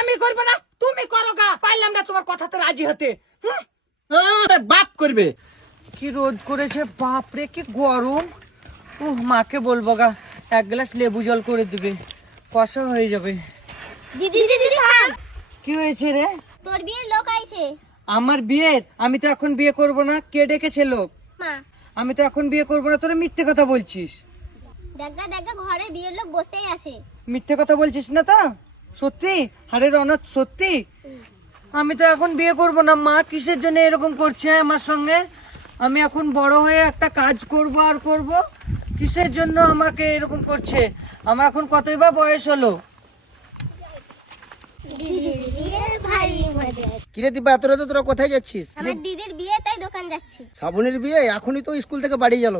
আমি করবো না, তুমি করো গা। পারলাম না তোমার কথাতে রাজি হতে। বাপ করবে। কি রোদ করেছে, বাপরে কি গরম। মাকে বলবো গা, এক গ্লাস লেবু জল করে দিবে, কষা হয়ে যাবে। দিদি দিদি দিদি হ্যাঁ, কি হয়েছে রে? তোর বিয়ের লোক আইছে। আমার বিয়ের? আমি তো এখন বিয়ে করব না। কে ডেকেছে লোক? মা আমি তো এখন বিয়ে করব না। তোরা মিথ্যে কথা বলছিস। দেখা দেখা ঘরের বিয়ের লোক বসেই আছে। মিথ্যে কথা বলছিস না তো? সত্যি? হারের অনাথ সত্যি? আমি তো এখন বিয়ে করব না। মা কিসের জন্য এরকম করছে আমার সঙ্গে? আমি এখন বড় হয়ে একটা কাজ করব আর করব, কিসের জন্য আমাকে এরকম করছে? আমার এখন কতই বা বয়স হলো? দিদির বিয়ে ভারী মজা। কিরে দিবা, তোরা তো তোরা কোথায় যাচ্ছিস? আমার দিদির বিয়ে তাই দোকান যাচ্ছি। শ্রাবণীর বিয়ে? এখনই তো স্কুল থেকে বাড়ি গেল।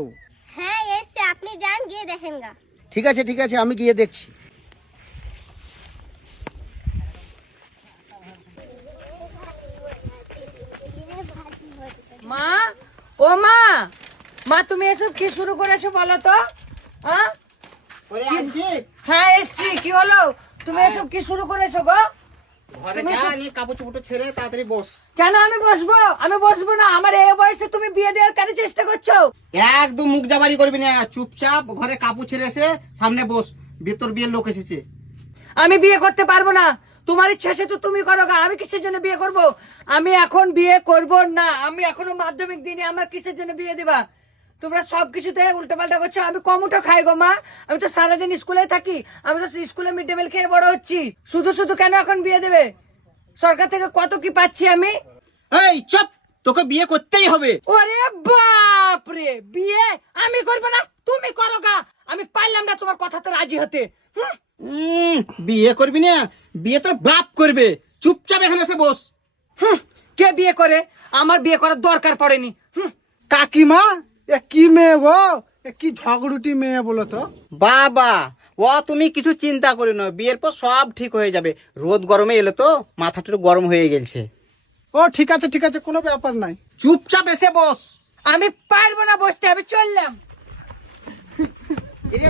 হ্যাঁ এসছে, আপনি যান গিয়ে দেখেন গা। ঠিক আছে ঠিক আছে, আমি গিয়ে দেখছি। মা, ও মা, মা তুমি এসব কি শুরু করেছো বলো তো? হ্যাঁ এসছি। কি হলো? তুমি এসব কি শুরু করেছো গো? ঘরে যা, নিয়ে কাপড় চোপড় ছেড়ে তাড়াতাড়ি বস। কেন আমি বসবো? আমি বসবো না। আমার এই বয়সে তুমি বিয়ে দেওয়ার কেন চেষ্টা করছো? একদম মুখ জাবারি করবি না, চুপচাপ ঘরে কাপড় ছেড়ে এসে সামনে বস। তোর বিয়ের লোক এসেছে। আমি বিয়ে করতে পারবো না। তোমার ইচ্ছা আছে তো তুমি করো গা। আমি কিসের জন্য বিয়ে করব? আমি এখন বিয়ে করব না। আমি এখনো মাধ্যমিক দিনে, আমার কিসের জন্য বিয়ে দিবা? তোমরা সব কিছুতে উল্টো পাল্টা করছো। আমি কম উঠো খাই গো মা। আমি তো সারাদিন স্কুলে থাকি। আমি তো স্কুলে মিড ডে মিল খেয়ে বড় হচ্ছি। শুধু শুধু কেন এখন বিয়ে দেবে? সরকার থেকে কত কি পাচ্ছি আমি। এই চুপ, তোকে বিয়ে করতেই হবে। ওরে বাপ রে, বিয়ে আমি করবো না, তুমি করো গা। আমি পারলাম না তোমার কথাতে রাজি হতে। বিয়ে করবি না? বিয়ে তোর বাপ করবে। চুপচাপ এখানে এসে বস। কে বিয়ে করে? আমার বিয়ে করার দরকার পড়েনি। কাকিমা, এ কি মেয়ে গো? এ কি ঝগড়ুটি মেয়ে বলো তো? বাবা, ও তুমি কিছু চিন্তা করি না, বিয়ের পর সব ঠিক হয়ে যাবে। রোদ গরমে এলো তো মাথাটা একটু গরম হয়ে গেছে। ও ঠিক আছে, কোনো ব্যাপার নাই। চুপচাপ এসে বস। আমি পারবো না বসতে, আমি চললাম।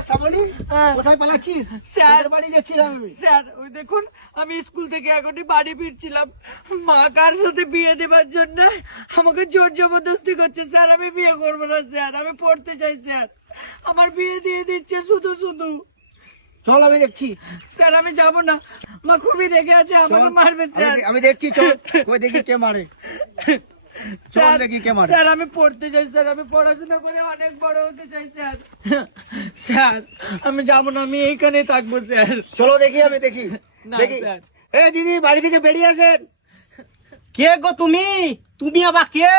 শ্রাবণী, হ্যাঁ। কোথায় পালাচ্ছিস? স্যার, তোদের বাড়ি যাচ্ছিলাম আমি। স্যার ওই দেখুন, আমি স্কুল থেকে এখনই বাড়ি ফিরছিলাম। মা কার সাথে বিয়ে দেবার জন্য আমাকে জোর জবরদস্তি করছে। স্যার আমি বিয়ে করবো না স্যার, আমি পড়তে চাই স্যার। আমার বিয়ে দিয়ে দিচ্ছে শুধু শুধু। চল আমি দেখছি। স্যার আমি যাবো না, মা খুবই রেগে আছে, আমাকে মারবে স্যার। আমি দেখছি, চল ওই দেখি কে মারে। চল দেখি কে মারে। স্যার আমি পড়তে চাই স্যার, আমি পড়াশোনা করে অনেক বড় হতে চাই স্যার। স্যার আমি যাবো না, আমি এইখানেই থাকবো স্যার। চলো দেখি, আমি দেখি। না, দেখি। স্যার। এ দিদি, বাড়ি থেকে বেরিয়ে আসেন। কে গো তুমি? তুমি আবার কে?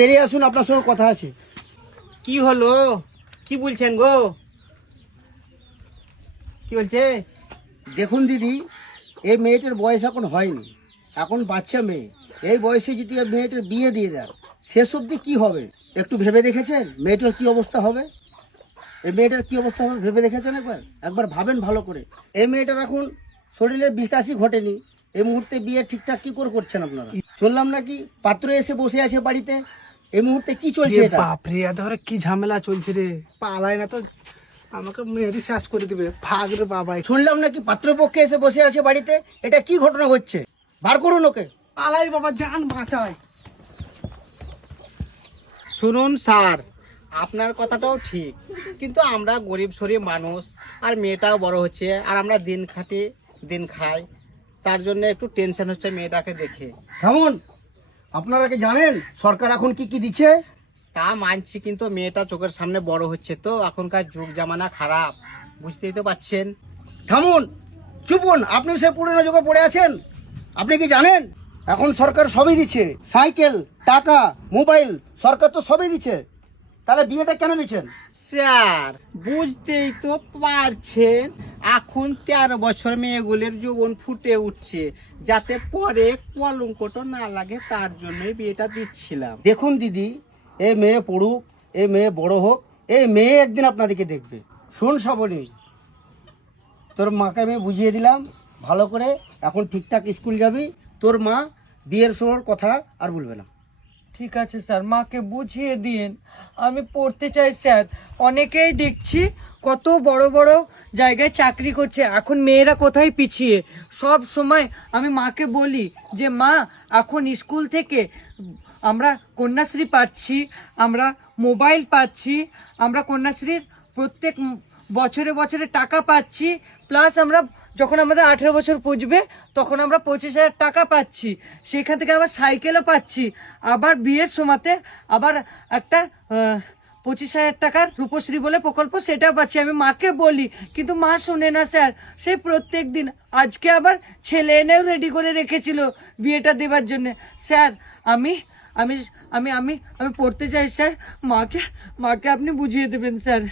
বেরিয়ে আসুন, আপনার সঙ্গে কথা আছে। কি হলো? কি বলছেন গো? কি বলছে? দেখুন দিদি, এই মেয়েটার বয়স এখন হয়নি, এখন বাচ্চা মেয়ে। এই বয়সে যদি এই মেয়েটার বিয়ে দিয়ে দেন, শেষ অবধি কি হবে একটু ভেবে দেখেছেন? মেয়েটার কি অবস্থা হবে? এই মেয়েটার কি অবস্থা হবে ভেবে দেখেছেন? একবার ভাবেন ভালো করে। এই মেয়েটার এখন শরীরের বিকাশই ঘটেনি। এই মুহূর্তে বিয়ে ঠিকঠাক কি করে করছেন আপনারা? শুনলাম নাকি পাত্র এসে বসে আছে বাড়িতে। এই মুহূর্তে কি চলছে এটা? বাপরে, ধরে কি ঝামেলা চলছে রে। পালাই না তো আমাকে মেয়েরই শেষ করে দিবে। ভাগ রে বাবা। শুনলাম নাকি পাত্রপক্ষে এসে বসে আছে বাড়িতে। এটা কি ঘটনা হচ্ছে? বার করুন ওকে। পালাই বাবা, জান বাঁচায়। শুনুন স্যার, আপনার কথাটাও ঠিক, কিন্তু আমরা গরিব শরীর মানুষ, আর মেয়েটাও বড় হচ্ছে, আর আমরা দিন খাটি দিন খাই, তার জন্য একটু টেনশন হচ্ছে মেয়েটাকে দেখে। থামুন, আপনারা কি জানেন সরকার এখন কি কি দিচ্ছে? তা মানছি, কিন্তু মেয়েটা চোখের সামনে বড় হচ্ছে তো, এখনকার যুগ জামানা খারাপ, বুঝতেই তো পাচ্ছেন। থামুন, চুপুন, আপনি সে পুরনো যুগে পড়ে আছেন। আপনি কি জানেন এখন সরকার সবই দিচ্ছে? সাইকেল, টাকা, মোবাইল, সরকার তো সবই দিচ্ছে। তাহলে বিয়েটা কেন দিচ্ছেন? স্যার বুঝতেই তো পারছেন, এখন 13 বছর মেয়েগুলির যৌবন ফুটে উঠছে, যাতে পরে কলঙ্কটা না লাগে, তার জন্যই বিয়েটা দিচ্ছিলাম। দেখুন দিদি, এই মেয়ে পড়ুক, এই মেয়ে বড় হোক, এই মেয়ে একদিন আপনাদেরকে দেখবে। শুন শ্রাবণী, তোর মাকে আমি বুঝিয়ে দিলাম ভালো করে, এখন ঠিকঠাক স্কুল যাবি। তোর মা বিয়ের সময় কথা আর বলবে না, ঠিক আছে স্যার, মাকে বুঝিয়ে দিন, আমি পড়তে চাই স্যার। অনেকেই দেখছি কত বড় বড় জায়গায় চাকরি করছে, এখন মেয়েরা কোথায় পিছিয়ে। সব সময় আমি মাকে বলি যে মা, এখন স্কুল থেকে আমরা কন্যাশ্রী পাচ্ছি, আমরা মোবাইল পাচ্ছি, আমরা কন্যাশ্রীর প্রত্যেক বছরে বছরে টাকা পাচ্ছি, প্লাস আমরা যখন আমাদের 18 বছর পুজবে তখন আমরা 25,000 টাকা পাচ্ছি, সেখান থেকে আবার সাইকেলও পাচ্ছি, আবার বিয়ের সময়তে আবার একটা 25,000 টাকার রূপশ্রী বলে প্রকল্প, সেটাও পাচ্ছি। আমি মাকে বলি কিন্তু মা শুনে না স্যার, সে প্রত্যেক দিন। আজকে আবার ছেলে এনেও রেডি করে রেখেছিল বিয়েটা দেওয়ার জন্য। স্যার আমি আমি আমি আমি আমি পড়তে চাই স্যার, মাকে আপনি বুঝিয়ে দেবেন স্যার।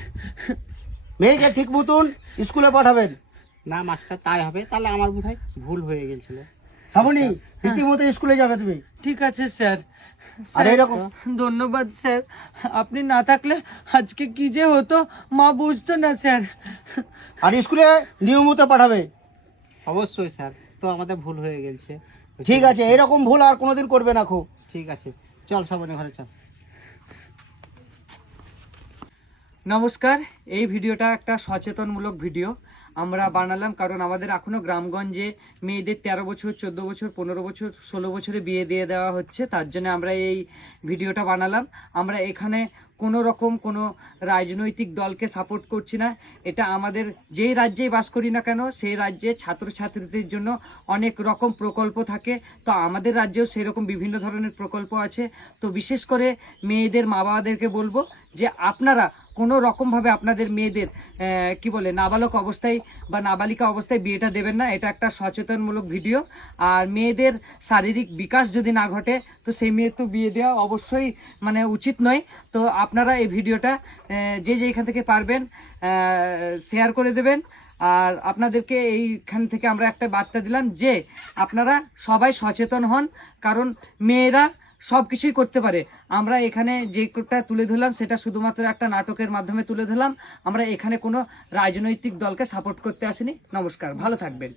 মেয়েকে ঠিক মতন স্কুলে পাঠাবেন। না মাস্টার, তাই হবে। তাহলে আমার বোধহয় ভুল হয়ে গেছিল। শ্রাবণী রীতিমতো স্কুলে যাবে তুমি। ঠিক আছে স্যার। আর এরকম ধন্যবাদ স্যার, আপনি না থাকলে আজকে কি যে হতো মা বুঝতো না স্যার। আর স্কুলে নিয়মিত পাঠাবে। অবশ্যই স্যার, তো আমাদের ভুল হয়ে গেছে। ঠিক আছে, এরকম ভুল আর কোনোদিন করবে না খো। ঠিক আছে, চল শ্রাবণী ঘরে চল। নমস্কার, এই ভিডিওটা একটা সচেতনমূলক ভিডিও আমরা বানালাম, কারণ আমাদের এখনও গ্রামগঞ্জে মেয়েদের 13 বছর 14 বছর 15 বছর 16 বছরে বিয়ে দিয়ে দেওয়া হচ্ছে। তার জন্য আমরা এই ভিডিওটা বানালাম। আমরা এখানে কোনো রকম কোনো রাজনৈতিক দলকে সাপোর্ট করছি না। এটা আমাদের যেই রাজ্যেই বাস করি না কেন, সেই রাজ্যে ছাত্রছাত্রীদের জন্য অনেক রকম প্রকল্প থাকে। তো আমাদের রাজ্যেও সেরকম বিভিন্ন ধরনের প্রকল্প আছে। তো বিশেষ করে মেয়েদের মা বাবাদেরকে বলবো যে আপনারা কোনো রকমভাবে আপনাদের মেয়েদের কি বলে নাবালক অবস্থায় বা নাবালিকা অবস্থায় বিয়েটা দেবেন না। এটা একটা সচেতনমূলক ভিডিও। আর মেয়েদের শারীরিক বিকাশ যদি না ঘটে তো সেই মেয়ের তো বিয়ে দেওয়া অবশ্যই মানে উচিত নয়। তো আপনারা এই ভিডিওটা যে যেখান থেকে পারবেন শেয়ার করে দেবেন। আর আপনাদেরকে এইখান থেকে আমরা একটা বার্তা দিলাম যে আপনারা সবাই সচেতন হন, কারণ মেয়েরা সব কিছুই করতে পারে। আমরা এখানে যেটা তুলে ধরলাম সেটা শুধুমাত্র একটা নাটকের মাধ্যমে তুলে ধরলাম। আমরা এখানে কোনো রাজনৈতিক দলকে সাপোর্ট করতে আসিনি। নমস্কার, ভালো থাকবেন।